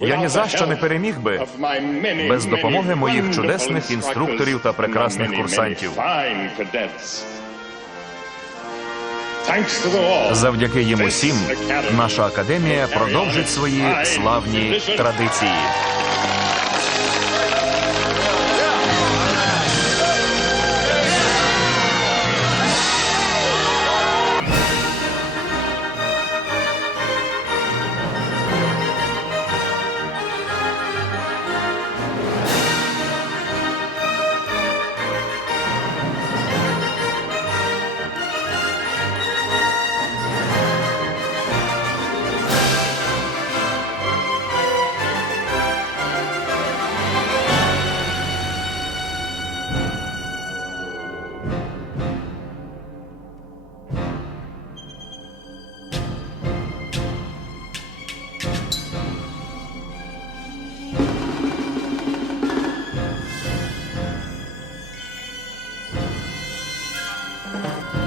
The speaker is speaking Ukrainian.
Я ні за що не переміг би без допомоги моїх чудесних інструкторів та прекрасних курсантів. Завдяки їм усім наша академія продовжить свої славні традиції. Bye.